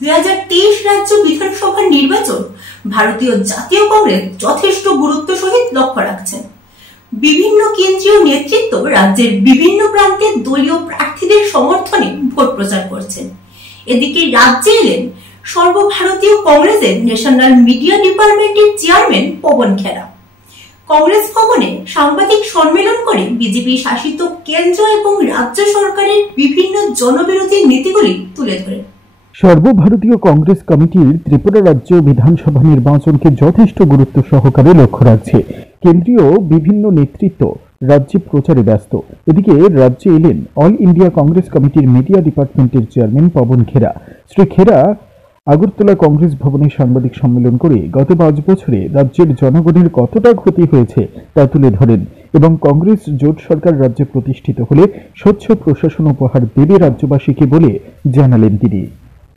2023 রাজ্য বিধানসভা নির্বাচন ভারতীয় জাতীয় কংগ্রেস যথেষ্ট গুরুত্ব সহিত লক্ষ্য রাখছেন। বিভিন্ন কেন্দ্রীয় নেতৃত্ব রাজ্যের বিভিন্ন প্রান্তে দলীয় প্রার্থীদের সমর্থনে ভোট প্রচার করছেন। এদিকে রাজ্যে এলেন সর্বভারতীয় কংগ্রেসের ন্যাশনাল মিডিয়া ডিপার্টমেন্টের চেয়ারম্যান পবন খেরা। কংগ্রেস ভবনে সাংবাদিক সম্মেলন করে বিজেপি শাসিত কেন্দ্র এবং রাজ্য সরকারের বিভিন্ন জনবিরোধী নীতিগুলি তুলে ধরেন। সর্বভারতীয় কংগ্রেস কমিটির ত্রিপুরা রাজ্য বিধানসভা নির্বাচনকে যথেষ্ট গুরুত্ব সহকারে লক্ষ্য রাখছে। কেন্দ্রীয় বিভিন্ন নেতৃত্ব রাজ্যে প্রচারে ব্যস্ত। এদিকে রাজ্যে এলেন অল ইন্ডিয়া কংগ্রেস কমিটির মিডিয়া ডিপার্টমেন্টের চেয়ারম্যান পবন খেরা। শ্রী খেরা আগরতলা কংগ্রেস ভবনে সাংবাদিক সম্মেলন করে গত 5 বছরে রাজ্যের জনগণের কতটা ক্ষতি হয়েছে তা তুলে ধরেন এবং কংগ্রেস জোট সরকার রাজ্যে প্রতিষ্ঠিত হলে স্বচ্ছ প্রশাসন উপহার দেবে রাজ্যবাসীকে বলে জানালেন তিনি।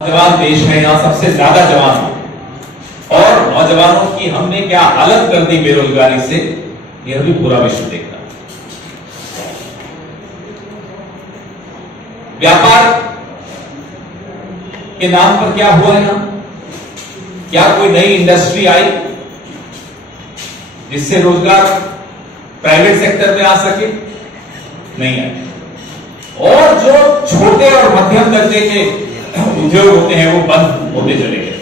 नौजवान देश है, यहाँ सबसे ज्यादा जवान और नौजवानों की हमने क्या हालत कर दी बेरोजगारी से, यह भी पूरा विश्व देखता। व्यापार के नाम पर क्या हुआ है ना, क्या कोई नई इंडस्ट्री आई जिससे रोजगार प्राइवेट सेक्टर में आ सके? नहीं आई। और जो छोटे और मध्यम दर्जे के उद्योग होते हैं वो बंद होते चले गए।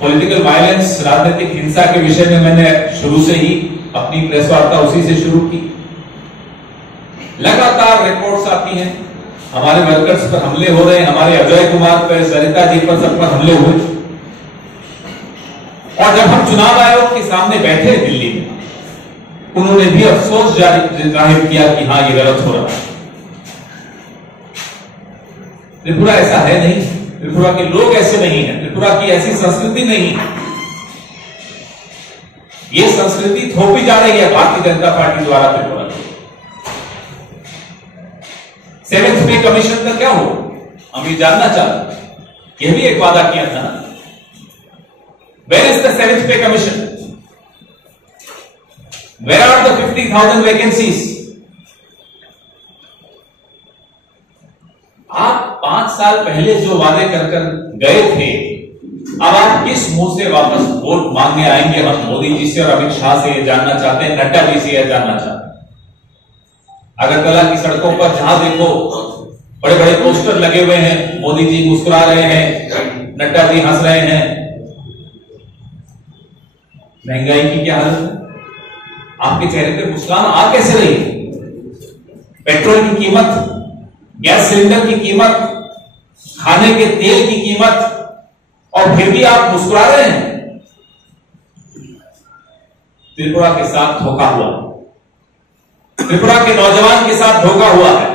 पॉलिटिकल वायलेंस, राजनीतिक हिंसा के विषय में मैंने शुरू से ही अपनी प्रेस वार्ता उसी से शुरू की। लगातार रिपोर्ट्स आती हैं, हमारे वर्कर्स पर हमले हो रहे हैं, हमारे अजय कुमार पर, सरिता जी पर, सब पर हमले हुए। और जब हम चुनाव आयोग के सामने बैठे दिल्ली में, उन्होंने भी अफसोस जाहिर किया कि हां ये गलत हो रहा है। त्रिपुरा ऐसा है नहीं, त्रिपुरा के लोग ऐसे नहीं हैं, त्रिपुरा की ऐसी संस्कृति नहीं है। ये संस्कृति थोपी जा रही है भारतीय जनता पार्टी द्वारा त्रिपुरा को। 7th पे कमीशन का क्या हो, हम ये जानना चाहते। यह भी एक वादा किया था ना। Where is the 7th पे commission? Where are the 50,000 vacancies? आप 5 साल पहले जो वादे कर गए थे, अब आप किस मुंह से वापस वोट मांगने आएंगे? हम मोदी जी से और अमित शाह से ये जानना चाहते हैं, नड्डा जी से यह जानना चाहते हैं। अगरतला की सड़कों पर जहां देखो बड़े बड़े पोस्टर लगे हुए हैं, मोदी जी मुस्कुरा रहे हैं, नड्डा जी हंस रहे हैं। महंगाई की क्या हालत है? आपके चेहरे पे मुस्कान आ कैसे रही? पेट्रोल की कीमत, गैस सिलेंडर की कीमत, खाने के तेल की कीमत, और फिर भी आप मुस्कुरा रहे हैं। त्रिपुरा के साथ धोखा हुआ, त्रिपुरा के नौजवान के साथ धोखा हुआ है,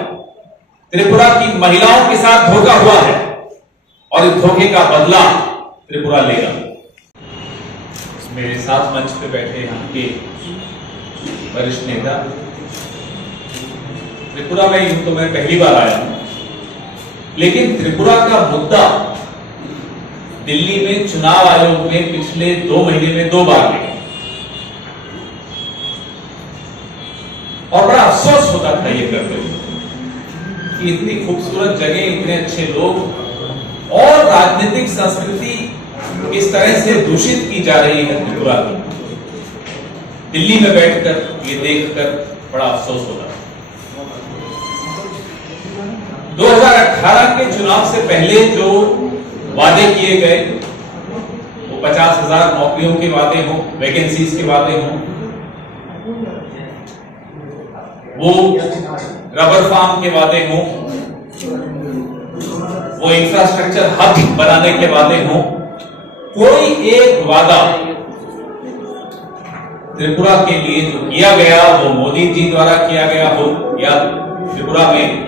त्रिपुरा की महिलाओं के साथ धोखा हुआ है, और इस धोखे का बदला त्रिपुरा लेगा। मेरे साथ मंच पे बैठे यहाँ के वरिष्ठ नेता, त्रिपुरा में यूं तो मैं पहली बार आया हूं, लेकिन त्रिपुरा का मुद्दा दिल्ली में चुनाव आयोग में पिछले 2 महीने में 2 बार गया और बड़ा अफसोस होता था ये करते हुए कि इतनी खूबसूरत जगह, इतने अच्छे लोग और राजनीतिक संस्कृति इस तरह से दूषित की जा रही है त्रिपुरा की। दिल्ली में बैठकर ये देखकर बड़ा अफसोस होता है। 2018 के चुनाव से पहले जो वादे किए गए, वो 50,000 नौकरियों के वादे हों, वैकेंसीज के वादे हों, वो रबर फार्म के वादे हों, वो इंफ्रास्ट्रक्चर हब बनाने के वादे हों, कोई एक वादा त्रिपुरा के लिए जो किया गया, वो मोदी जी द्वारा किया गया हो या त्रिपुरा में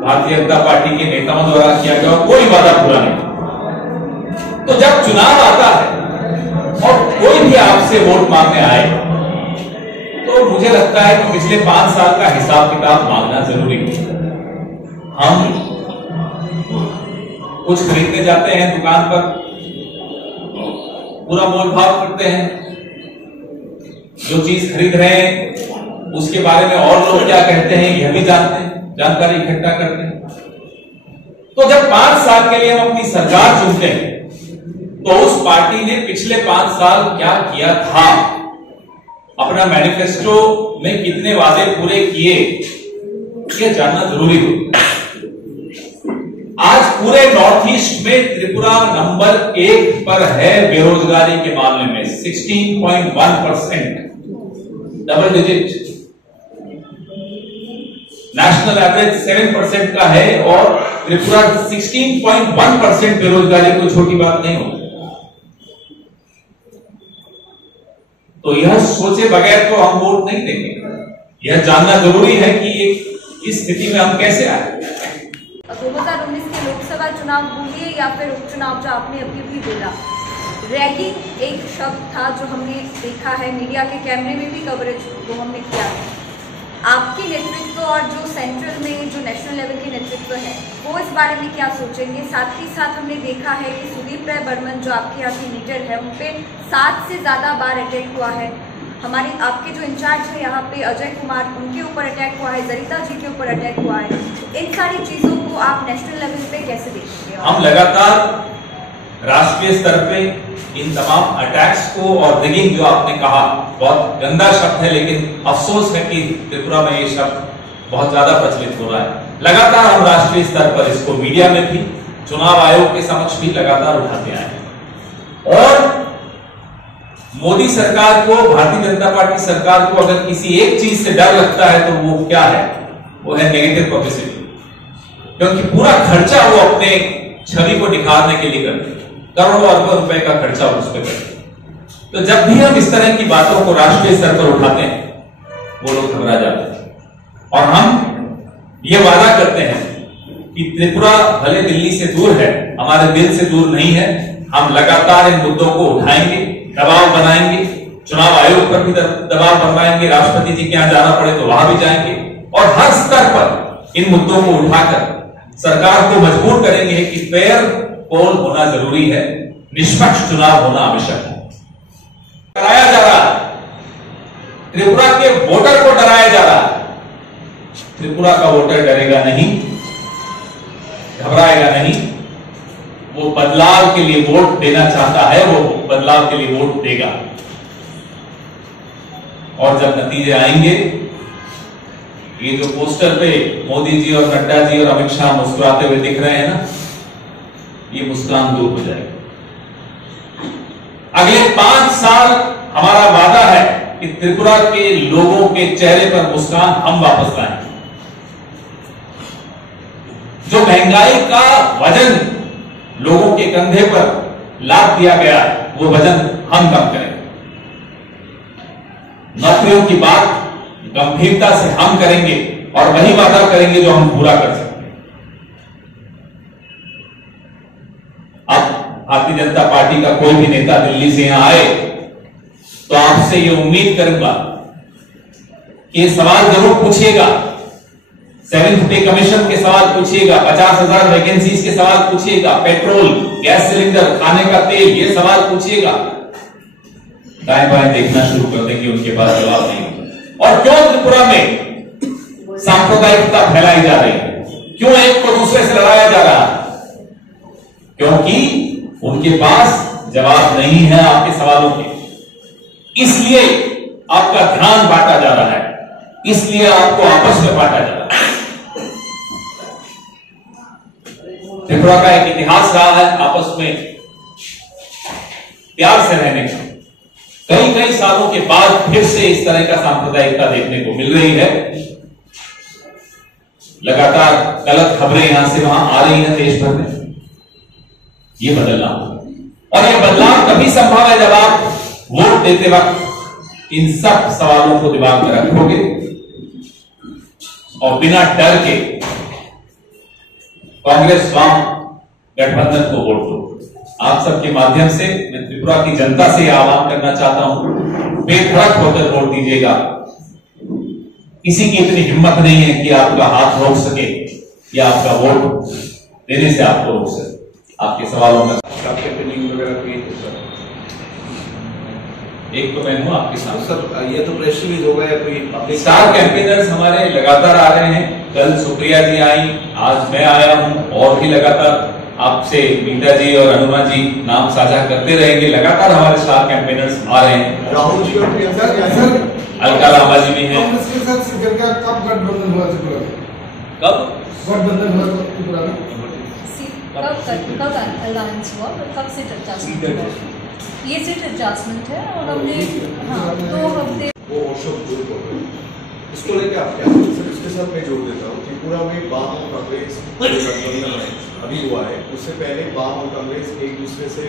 भारतीय जनता पार्टी के नेताओं द्वारा किया गया, कोई वादा पूरा नहीं। तो जब चुनाव आता है और कोई भी आपसे वोट मांगने आए, तो मुझे लगता है कि पिछले 5 साल का हिसाब किताब मांगना जरूरी है। हम कुछ खरीदने जाते हैं दुकान पर, पूरा मोल भाव करते हैं, जो चीज खरीद रहे हैं उसके बारे में और लोग क्या कहते हैं यह भी जानते हैं, जानकारी इकट्ठा करते हैं। तो जब 5 साल के लिए हम अपनी सरकार चुनते हैं तो उस पार्टी ने पिछले 5 साल क्या किया था, अपना मैनिफेस्टो में कितने वादे पूरे किए, यह जानना जरूरी होता है। आज पूरे नॉर्थ ईस्ट में त्रिपुरा नंबर 1 पर है बेरोजगारी के मामले में, 16.1%, डबल डिजिट। नेशनल एवरेज 7% का है और त्रिपुरा 16.1% बेरोजगारी कोई छोटी बात नहीं होती। तो यह सोचे बगैर तो हम वोट नहीं देंगे। यह जानना जरूरी है कि इस स्थिति में हम कैसे आए। 2019 के लोकसभा चुनाव बोलिए या फिर उपचुनाव जो आपने अभी भी बोला, रैगिंग एक शब्द था जो हमने देखा है, मीडिया के कैमरे में भी कवरेज वो हमने किया है। आपके नेतृत्व और जो सेंट्रल में जो नेशनल लेवल के नेतृत्व है वो इस बारे में क्या सोचेंगे? साथ ही साथ हमने देखा है कि सुदीप राय बर्मन जो आपके यहाँ की लीडर है उन पे 7 से ज्यादा बार अटैक हुआ है। हमारे आपके जो इंचार्ज है यहाँ पे अजय कुमार, उनके ऊपर अटैक हुआ है, जरिता जी के ऊपर अटैक हुआ है। इन सारी चीजों को आप नेशनल लेवल पे कैसे देखेंगे? हम लगातार राष्ट्रीय स्तर पे इन तमाम अटैक्स को और रिगिंग जो आपने कहा, बहुत गंदा शब्द है, लेकिन अफसोस है कि त्रिपुरा में ये शब्द बहुत ज्यादा प्रचलित हो रहा है। लगातार हम राष्ट्रीय स्तर पर इसको मीडिया में भी, चुनाव आयोग के समक्ष भी लगातार उठाते आए। और मोदी सरकार को, भारतीय जनता पार्टी सरकार को अगर किसी एक चीज से डर लगता है तो वो क्या है? वो है नेगेटिव पब्लिसिटी। क्योंकि पूरा खर्चा वो अपने छवि को निखारने के लिए करते हैं, करोड़ों अरबों रुपए का खर्चा उस पर करते हैं। तो जब भी हम इस तरह की बातों को राष्ट्रीय स्तर पर उठाते हैं वो लोग घबरा जाते हैं। और हम ये वादा करते हैं कि त्रिपुरा भले दिल्ली से दूर है, हमारे दिल से दूर नहीं है। हम लगातार इन मुद्दों को उठाएंगे, दबाव बनाएंगे, चुनाव आयोग पर भी दबाव बनवाएंगे, राष्ट्रपति जी के यहां जाना पड़े तो वहां भी जाएंगे, और हर स्तर पर इन मुद्दों को उठाकर सरकार को मजबूर करेंगे कि फेयर पोल होना जरूरी है, निष्पक्ष चुनाव होना आवश्यक है। डराया जा रहा है, त्रिपुरा के वोटर को डराया जा रहा है। त्रिपुरा का वोटर डरेगा नहीं, घबराएगा नहीं, वो बदलाव के लिए वोट देना चाहता है, वो बदलाव के लिए वोट देगा। और जब नतीजे आएंगे, ये जो पोस्टर पे मोदी जी और नड्डा जी और अमित शाह मुस्कुराते हुए दिख रहे हैं ना, ये मुस्कान दूर हो जाएगी। अगले 5 साल हमारा वादा है कि त्रिपुरा के लोगों के चेहरे पर मुस्कान हम वापस लाएंगे। जो महंगाई का वजन लोगों के कंधे पर लाद दिया गया है, वो वजन हम कम करेंगे। नौकरियों की बात गंभीरता से हम करेंगे और वही वादा करेंगे जो हम पूरा कर सकते हैं। अब भारतीय जनता पार्टी का कोई भी नेता दिल्ली से यहां आए तो आपसे ये उम्मीद करूंगा कि ये सवाल जरूर पूछिएगा, 7th पे कमीशन के सवाल पूछिएगा, 50,000 वैकेंसीज के सवाल पूछिएगा, पेट्रोल, गैस सिलेंडर, खाने का तेल, ये सवाल पूछिएगा। दाएं बाएं देखना शुरू कर देंगे, उनके पास जवाब नहीं होगा। और क्यों त्रिपुरा में सांप्रदायिकता फैलाई जा रही है, क्यों एक को दूसरे से लड़ाया जा रहा है? क्योंकि उनके पास जवाब नहीं है आपके सवालों के। इसलिए आपका ध्यान बांटा जा रहा है, इसलिए आपको आपस में बांटा जा रहा है। त्रिपुरा का एक इतिहास रहा है आपस में प्यार से रहने का। कई सालों के बाद फिर से इस तरह का सांप्रदायिकता देखने को मिल रही है। लगातार गलत खबरें यहां से वहां आ रही हैं देश भर में। ये बदलना होगा, और ये बदलाव तभी संभव है जब आप वोट देते वक्त इन सब सवालों को दिमाग में रखोगे और बिना डर के कांग्रेस वाम गठबंधन को वोट दो। आप सबके माध्यम से मैं त्रिपुरा की जनता से यह आह्वान करना चाहता हूं, बेधड़क होकर वोट दीजिएगा। किसी की इतनी हिम्मत नहीं है कि आपका हाथ रोक सके या आपका वोट देने से आपको रोक सके। आपके सवालों का कैंपेनिंग वगैरह हुई है सर? एक तो मैं हूं आपके साथ सर, ये तो प्रेस रिलीज होगा या कोई स्टार कैंपेनर्स हमारे लगातार आ रहे हैं। कल सुप्रिया जी आई, आज मैं आया हूं और भी लगातार आपसे मीता जी और अनुमा जी नाम साझा करते रहेंगे। लगातार हमारे स्टार कैंपेनर्स आ रहे हैं। राहुल जी और प्रियंका सर, अलका लांबा जी भी हैं। कांग्रेस के साथ शिवसेना का कब गठबंधन हुआ त्रिपुरा में? कब गठबंधन हुआ त्रिपुरा में? कब अलायंस हुआ, कब से एडजस्टमेंट, ये सीट एडजस्टमेंट है और हमने 2 हफ्ते वो अशोक दूर हो गए, इसको लेके आप क्या सर? इसके साथ मैं जोड़ देता हूँ, त्रिपुरा में वाम और कांग्रेस गठबंधन अभी हुआ है, उससे पहले वाम और कांग्रेस एक दूसरे से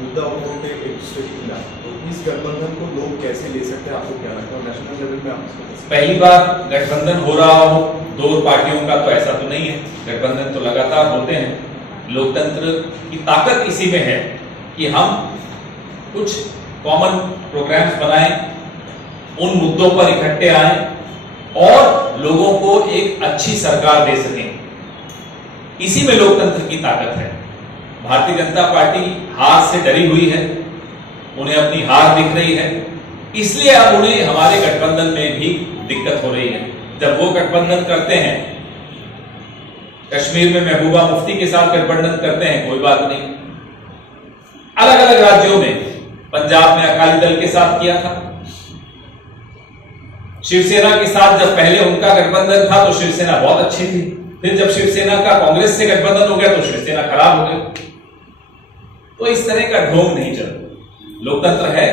मुद्दा उठाते एक दूसरे के खिलाफ, तो इस गठबंधन को लोग कैसे ले सकते हैं, आपको क्या लगता है? नेशनल लेवल पे आप पहली बार गठबंधन हो रहा हो 2 पार्टियों का, तो ऐसा तो नहीं है। गठबंधन तो लगातार होते हैं। लोकतंत्र की ताकत इसी में है कि हम कुछ कॉमन प्रोग्राम्स बनाएं, उन मुद्दों पर इकट्ठे आएं और लोगों को एक अच्छी सरकार दे सकें। इसी में लोकतंत्र की ताकत है। भारतीय जनता पार्टी हार से डरी हुई है, उन्हें अपनी हार दिख रही है, इसलिए अब उन्हें हमारे गठबंधन में भी दिक्कत हो रही है। जब वो गठबंधन करते हैं, कश्मीर में महबूबा मुफ्ती के साथ गठबंधन करते हैं, कोई बात नहीं। अलग अलग राज्यों में, पंजाब में अकाली दल के साथ किया था, शिवसेना के साथ जब पहले उनका गठबंधन था तो शिवसेना बहुत अच्छी थी, फिर जब शिवसेना का कांग्रेस से गठबंधन हो गया तो शिवसेना खराब हो गई। तो इस तरह का ढोंग नहीं चलता। लोकतंत्र है,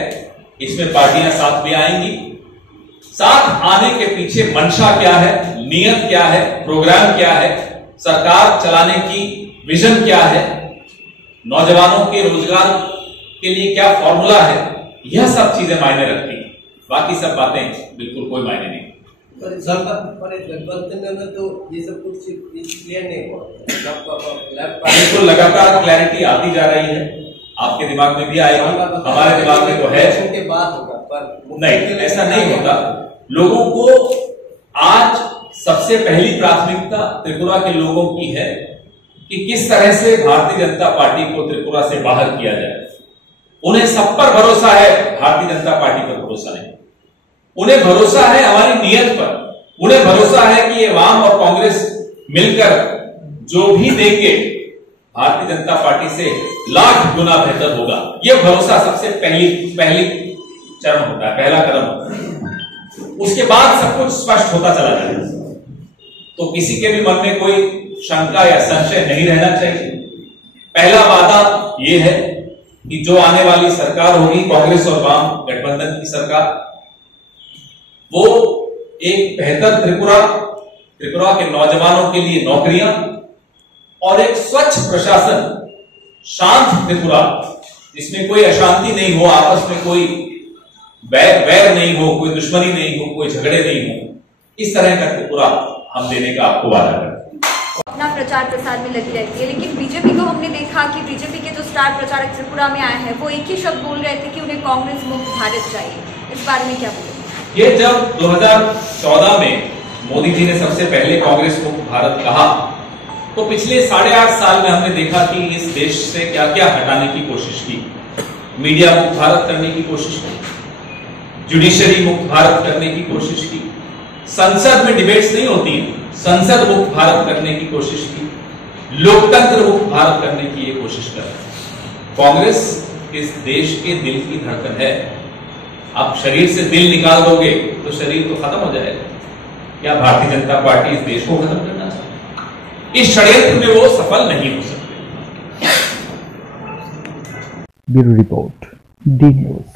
इसमें पार्टियां साथ भी आएंगी। साथ आने के पीछे मंशा क्या है, नियत क्या है, प्रोग्राम क्या है, सरकार चलाने की विजन क्या है, नौजवानों के रोजगार के लिए क्या फॉर्मूला है, यह सब चीजें मायने रखती हैं। बाकी सब बातें बिल्कुल कोई मायने नहीं। गठबंधन में तो ये सब कुछ क्लियर नहीं हुआ, बिल्कुल लगातार क्लैरिटी आती जा रही है। आपके दिमाग में भी आएगा, हमारे दिमाग में तो है। के बाद होगा, पर नहीं, ऐसा नहीं होता। लोगों को आज सबसे पहली प्राथमिकता त्रिपुरा के लोगों की है कि किस तरह से भारतीय जनता पार्टी को त्रिपुरा से बाहर किया जाए। उन्हें सब पर भरोसा है, भारतीय जनता पार्टी पर भरोसा नहीं। उन्हें भरोसा है हमारी नीयत पर, उन्हें भरोसा है कि ये वाम और कांग्रेस मिलकर जो भी देंगे भारतीय जनता पार्टी से लाख गुना बेहतर होगा। यह भरोसा सबसे पहली चरण होता है, पहला कदम होता है। उसके बाद सब कुछ स्पष्ट होता चला जाएगा। तो किसी के भी मन में कोई शंका या संशय नहीं रहना चाहिए। पहला वादा यह है कि जो आने वाली सरकार होगी, कांग्रेस और वाम गठबंधन की सरकार, वो एक बेहतर त्रिपुरा के नौजवानों के लिए नौकरियां और एक स्वच्छ प्रशासन, शांत त्रिपुरा जिसमें कोई अशांति नहीं हो, आपस में कोई वैर नहीं हो, कोई दुश्मनी नहीं हो, कोई झगड़े नहीं हो, इस तरह का त्रिपुरा हम देने का आपको वादा करते हैं। अपना प्रचार प्रसार में लगी रहती है, लेकिन बीजेपी को हमने देखा कि बीजेपी के जो स्टार प्रचारक त्रिपुरा में आए हैं वो एक ही शब्द बोल रहे थे कि उन्हें कांग्रेस मुक्त भारत चाहिए। इस बारे में क्या बोलेंगे? ये जब 2014 में मोदी जी ने सबसे पहले कांग्रेस मुक्त भारत कहा, तो पिछले 8.5 साल में हमने देखा कि इस देश से क्या क्या हटाने की कोशिश की। मीडिया मुक्त भारत करने की कोशिश की, जुडिशरी मुक्त भारत करने की कोशिश की, संसद में डिबेट्स नहीं होती हैं, संसद मुक्त भारत करने की कोशिश की, लोकतंत्र मुक्त भारत करने की ये कोशिश कर रहे हैं। कांग्रेस इस देश के दिल की धड़कन है। आप शरीर से दिल निकाल दोगे तो शरीर तो खत्म हो जाएगा। क्या भारतीय जनता पार्टी इस देश को खत्म करना चाहती है? इस षड्यंत्र में वो सफल नहीं हो सकते। Bureau report, D news.